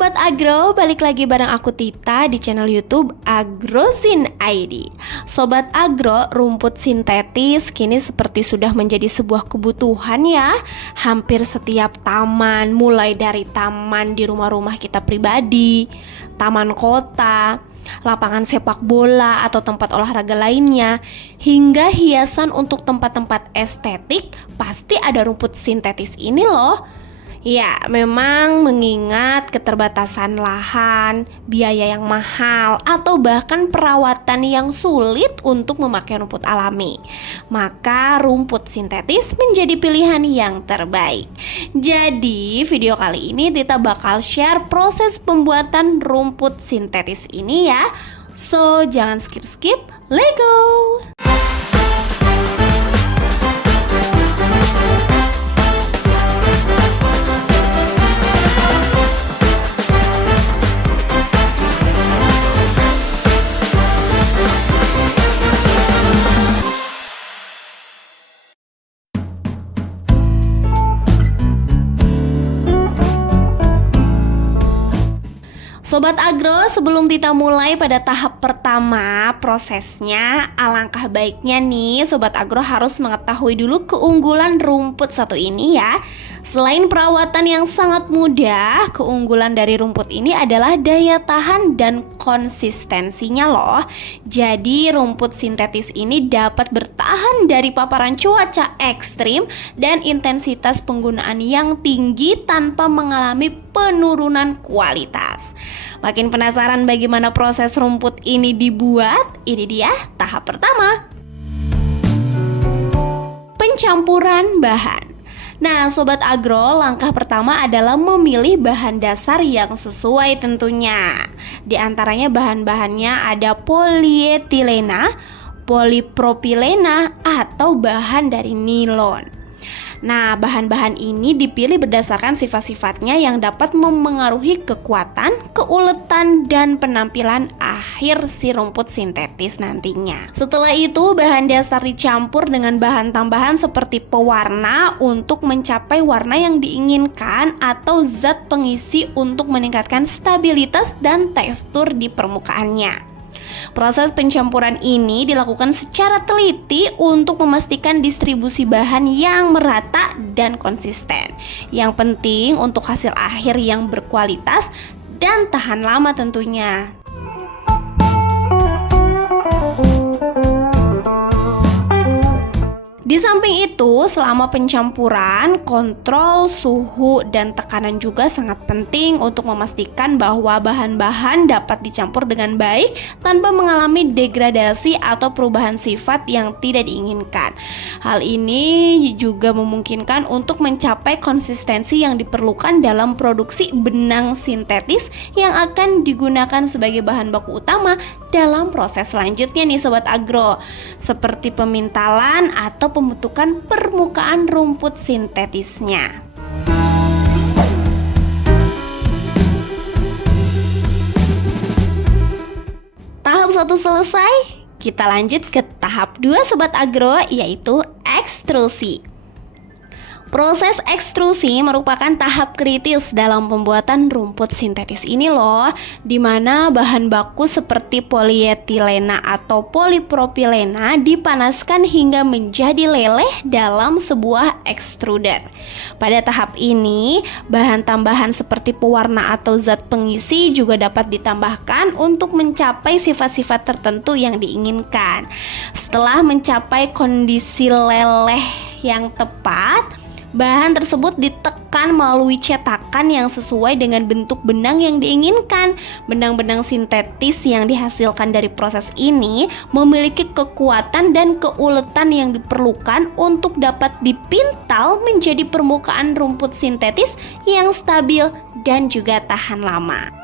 Sobat Agro, balik lagi bareng aku Tita di channel YouTube Agrozin ID. Sobat Agro, rumput sintetis kini seperti sudah menjadi sebuah kebutuhan ya. Hampir setiap taman, mulai dari taman di rumah-rumah kita pribadi, taman kota, lapangan sepak bola atau tempat olahraga lainnya, hingga hiasan untuk tempat-tempat estetik, pasti ada rumput sintetis ini loh. Ya, memang mengingat keterbatasan lahan, biaya yang mahal, atau bahkan perawatan yang sulit untuk memakai rumput alami, maka rumput sintetis menjadi pilihan yang terbaik. Jadi, video kali ini Tita bakal share proses pembuatan rumput sintetis ini ya. So, jangan skip-skip, let's go! Sobat Agro, sebelum Tita mulai pada tahap pertama prosesnya, alangkah baiknya nih Sobat Agro harus mengetahui dulu keunggulan rumput satu ini ya. Selain perawatan yang sangat mudah, keunggulan dari rumput ini adalah daya tahan dan konsistensinya loh. Jadi rumput sintetis ini dapat bertahan dari paparan cuaca ekstrim dan intensitas penggunaan yang tinggi tanpa mengalami penurunan kualitas. Makin penasaran bagaimana proses rumput ini dibuat? Ini dia tahap pertama. Pencampuran bahan. Nah, Sobat Agro, langkah pertama adalah memilih bahan dasar yang sesuai tentunya. Di antaranya bahan-bahannya ada polietilena, polipropilena, atau bahan dari nilon. Nah, bahan-bahan ini dipilih berdasarkan sifat-sifatnya yang dapat memengaruhi kekuatan, keuletan, dan penampilan akhir si rumput sintetis nantinya. Setelah itu, bahan dasar dicampur dengan bahan tambahan seperti pewarna untuk mencapai warna yang diinginkan atau zat pengisi untuk meningkatkan stabilitas dan tekstur di permukaannya. Proses pencampuran ini dilakukan secara teliti untuk memastikan distribusi bahan yang merata dan konsisten. Yang penting untuk hasil akhir yang berkualitas dan tahan lama tentunya. Di samping itu, selama pencampuran, kontrol suhu dan tekanan juga sangat penting untuk memastikan bahwa bahan-bahan dapat dicampur dengan baik tanpa mengalami degradasi atau perubahan sifat yang tidak diinginkan. Hal ini juga memungkinkan untuk mencapai konsistensi yang diperlukan dalam produksi benang sintetis yang akan digunakan sebagai bahan baku utama dalam proses selanjutnya nih Sobat Agro, seperti pemintalan atau pembentukan permukaan rumput sintetisnya. Tahap 1 selesai, kita lanjut ke tahap 2 Sobat Agro, yaitu ekstrusi. Proses ekstrusi merupakan tahap kritis dalam pembuatan rumput sintetis ini loh, di mana bahan baku seperti polietilena atau polipropilena dipanaskan hingga menjadi leleh dalam sebuah ekstruder. Pada tahap ini, bahan tambahan seperti pewarna atau zat pengisi juga dapat ditambahkan untuk mencapai sifat-sifat tertentu yang diinginkan. Setelah mencapai kondisi leleh yang tepat, bahan tersebut ditekan melalui cetakan yang sesuai dengan bentuk benang yang diinginkan. Benang-benang sintetis yang dihasilkan dari proses ini memiliki kekuatan dan keuletan yang diperlukan untuk dapat dipintal menjadi permukaan rumput sintetis yang stabil dan juga tahan lama.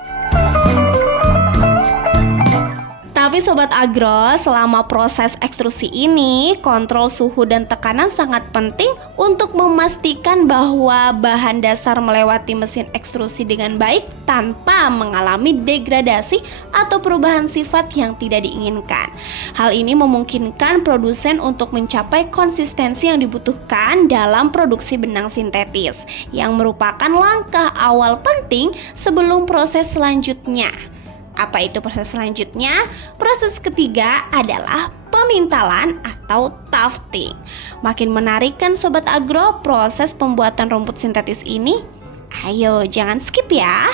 Tapi Tapi Sobat Agro, selama proses ekstrusi ini, kontrol suhu dan tekanan sangat penting untuk memastikan bahwa bahan dasar melewati mesin ekstrusi dengan baik tanpa mengalami degradasi atau perubahan sifat yang tidak diinginkan. Hal ini memungkinkan produsen untuk mencapai konsistensi yang dibutuhkan dalam produksi benang sintetis, yang merupakan langkah awal penting sebelum proses selanjutnya. Apa itu proses selanjutnya? Proses ketiga adalah pemintalan atau tufting. Makin menarik kan Sobat Agro proses pembuatan rumput sintetis ini? Ayo jangan skip ya.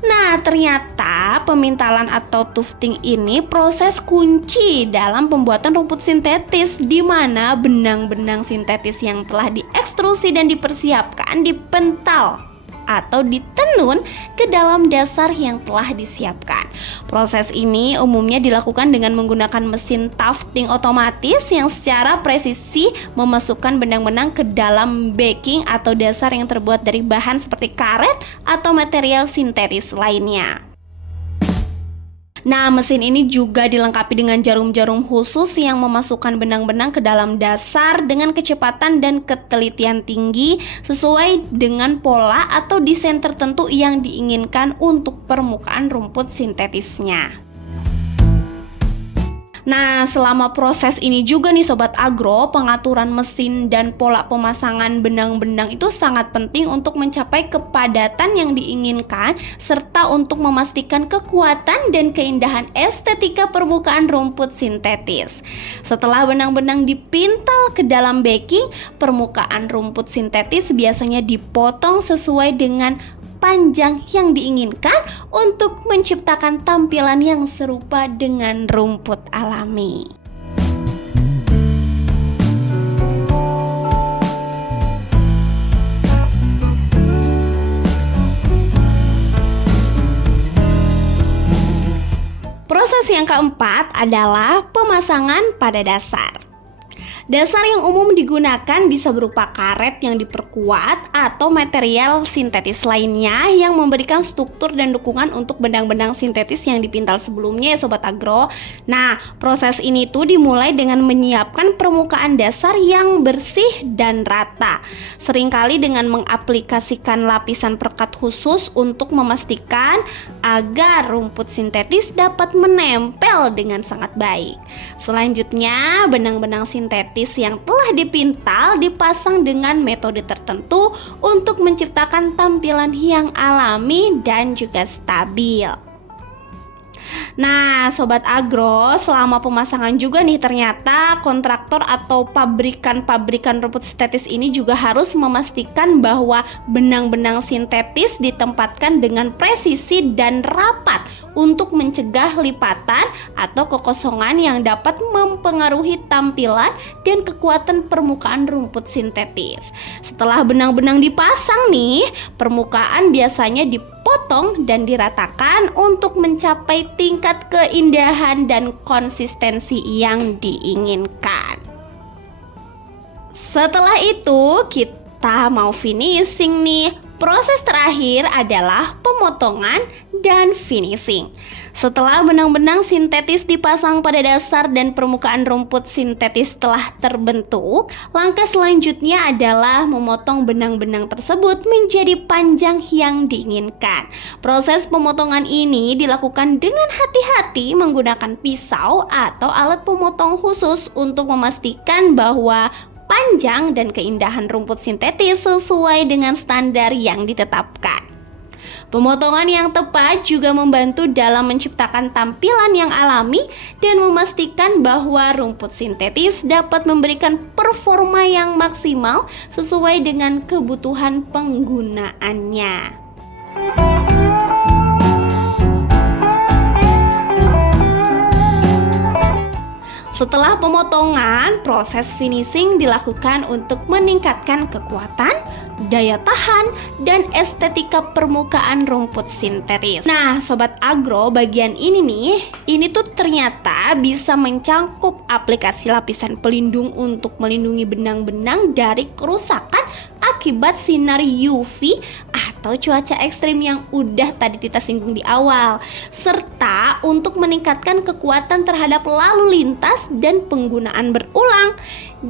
Nah, ternyata pemintalan atau tufting ini proses kunci dalam pembuatan rumput sintetis, di mana benang-benang sintetis yang telah diekstrusi dan dipersiapkan dipental atau ditenun ke dalam dasar yang telah disiapkan. Proses ini umumnya dilakukan dengan menggunakan mesin tufting otomatis yang secara presisi memasukkan benang-benang ke dalam backing atau dasar yang terbuat dari bahan seperti karet atau material sintetis lainnya. Nah, mesin ini juga dilengkapi dengan jarum-jarum khusus yang memasukkan benang-benang ke dalam dasar dengan kecepatan dan ketelitian tinggi sesuai dengan pola atau desain tertentu yang diinginkan untuk permukaan rumput sintetisnya. Nah, selama proses ini juga nih Sobat Agro, pengaturan mesin dan pola pemasangan benang-benang itu sangat penting untuk mencapai kepadatan yang diinginkan serta untuk memastikan kekuatan dan keindahan estetika permukaan rumput sintetis. Setelah benang-benang dipintal ke dalam backing, permukaan rumput sintetis biasanya dipotong sesuai dengan panjang yang diinginkan untuk menciptakan tampilan yang serupa dengan rumput alami. Proses yang keempat adalah pemasangan pada dasar. Dasar yang umum digunakan bisa berupa karet yang diperkuat atau material sintetis lainnya yang memberikan struktur dan dukungan untuk benang-benang sintetis yang dipintal sebelumnya ya Sobat Agro. Nah, proses ini tuh dimulai dengan menyiapkan permukaan dasar yang bersih dan rata. Seringkali dengan mengaplikasikan lapisan perekat khusus untuk memastikan agar rumput sintetis dapat menempel dengan sangat baik. Selanjutnya, benang-benang sintetis yang telah dipintal dipasang dengan metode tertentu untuk menciptakan tampilan yang alami dan juga stabil. Nah, Sobat Agro, selama pemasangan juga nih ternyata kontraktor atau pabrikan rumput sintetis ini juga harus memastikan bahwa benang-benang sintetis ditempatkan dengan presisi dan rapat untuk mencegah lipatan atau kekosongan yang dapat mempengaruhi tampilan dan kekuatan permukaan rumput sintetis. Setelah benang-benang dipasang nih, permukaan biasanya dipotong dan diratakan untuk mencapai tingkat keindahan dan konsistensi yang diinginkan. Setelah itu kita mau finishing nih. Proses terakhir adalah pemotongan dan finishing. Setelah benang-benang sintetis dipasang pada dasar dan permukaan rumput sintetis telah terbentuk, langkah selanjutnya adalah memotong benang-benang tersebut menjadi panjang yang diinginkan. Proses pemotongan ini dilakukan dengan hati-hati menggunakan pisau atau alat pemotong khusus untuk memastikan bahwa panjang dan keindahan rumput sintetis sesuai dengan standar yang ditetapkan. Pemotongan yang tepat juga membantu dalam menciptakan tampilan yang alami dan memastikan bahwa rumput sintetis dapat memberikan performa yang maksimal sesuai dengan kebutuhan penggunaannya. Setelah pemotongan, proses finishing dilakukan untuk meningkatkan kekuatan, daya tahan, dan estetika permukaan rumput sintetis. Nah, Sobat Agro, bagian ini tuh ternyata bisa mencangkup aplikasi lapisan pelindung untuk melindungi benang-benang dari kerusakan akibat sinar UV atau cuaca ekstrim yang udah tadi kita singgung di awal, serta untuk meningkatkan kekuatan terhadap lalu lintas dan penggunaan berulang.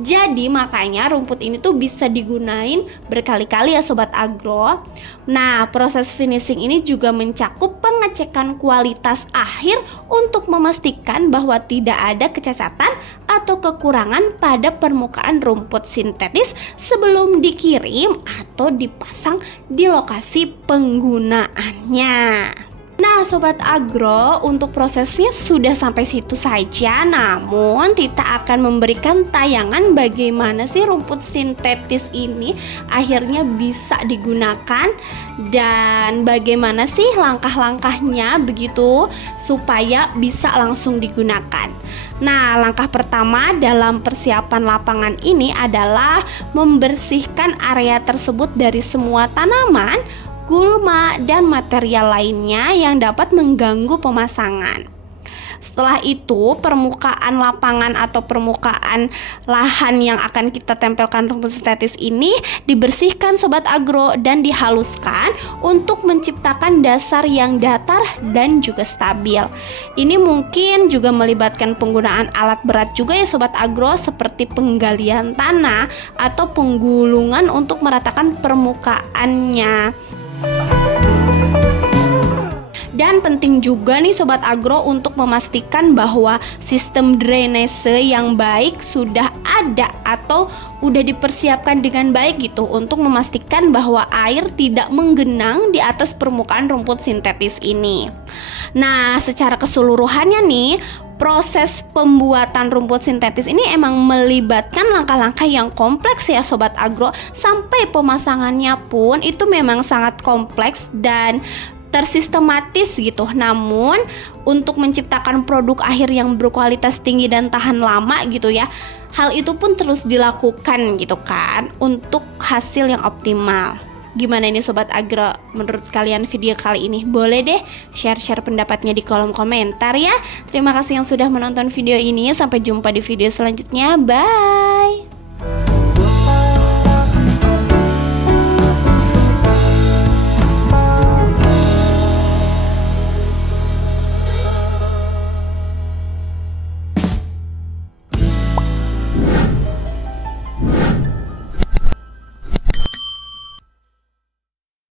Jadi makanya rumput ini tuh bisa digunain berkali-kali ya Sobat Agro. Nah, proses finishing ini juga mencakup pengecekan kualitas akhir untuk memastikan bahwa tidak ada kecacatan atau kekurangan pada permukaan rumput sintetis sebelum dikirim atau dipasang di lokasi penggunaannya. Nah Sobat Agro, untuk prosesnya sudah sampai situ saja. Namun Tita akan memberikan tayangan bagaimana sih rumput sintetis ini akhirnya bisa digunakan, dan bagaimana sih langkah-langkahnya begitu supaya bisa langsung digunakan. Nah, langkah pertama dalam persiapan lapangan ini adalah membersihkan area tersebut dari semua tanaman, gulma, dan material lainnya yang dapat mengganggu pemasangan. Setelah itu, permukaan lapangan atau permukaan lahan yang akan kita tempelkan rumput sintetis ini dibersihkan Sobat Agro dan dihaluskan untuk menciptakan dasar yang datar dan juga stabil. Ini mungkin juga melibatkan penggunaan alat berat juga ya Sobat Agro, seperti penggalian tanah atau penggulungan untuk meratakan permukaannya. Dan penting juga nih Sobat Agro untuk memastikan bahwa sistem drainase yang baik sudah ada atau udah dipersiapkan dengan baik gitu, untuk memastikan bahwa air tidak menggenang di atas permukaan rumput sintetis ini. Nah, secara keseluruhannya nih, proses pembuatan rumput sintetis ini emang melibatkan langkah-langkah yang kompleks ya Sobat Agro. Sampai pemasangannya pun itu memang sangat kompleks dan tersistematis gitu. Namun untuk menciptakan produk akhir yang berkualitas tinggi dan tahan lama gitu ya, hal itu pun terus dilakukan gitu kan, untuk hasil yang optimal. Gimana ini Sobat Agro, menurut kalian video kali ini? Boleh deh share-share pendapatnya di kolom komentar ya. Terima kasih yang sudah menonton video ini. Sampai jumpa di video selanjutnya. Bye.